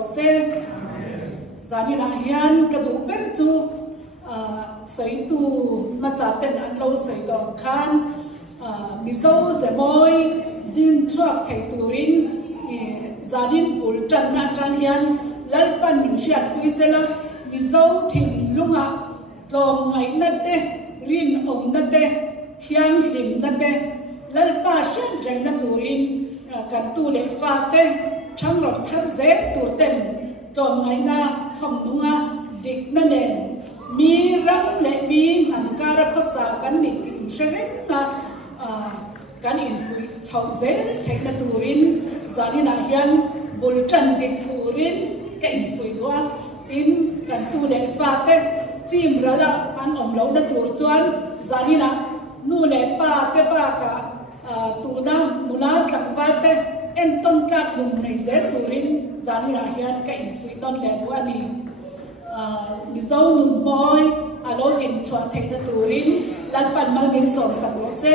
se zani na hian ka du per chu soi tu masaten an lo soi do khan mizo zemoi din truck thai turin zanin pul tan na tan hian lalpan min thiat puisela mizo thin lunga tlom ngai na te rin om na te thiang lim na te lalpa shan reng na turin kan tu le fa te thang rot thar ze tur ten tlom ngai na chom nunga dik na nen mi rang le mi nan kara phasa kan ni tin shereng kan in fui chom ze thek na turin zani na hian bul tan dik turin ka in fui doa tin kan tu le fa te chim rala an om lo na tur chuan zani na nu le pa te pa ka tu na muna tlang va te en ton tlak dum nei ze turin zani na hian ka in fui ton le tu ani mizo nun boy alo tin chwa thek na turin lan pan mal bin som sam ro se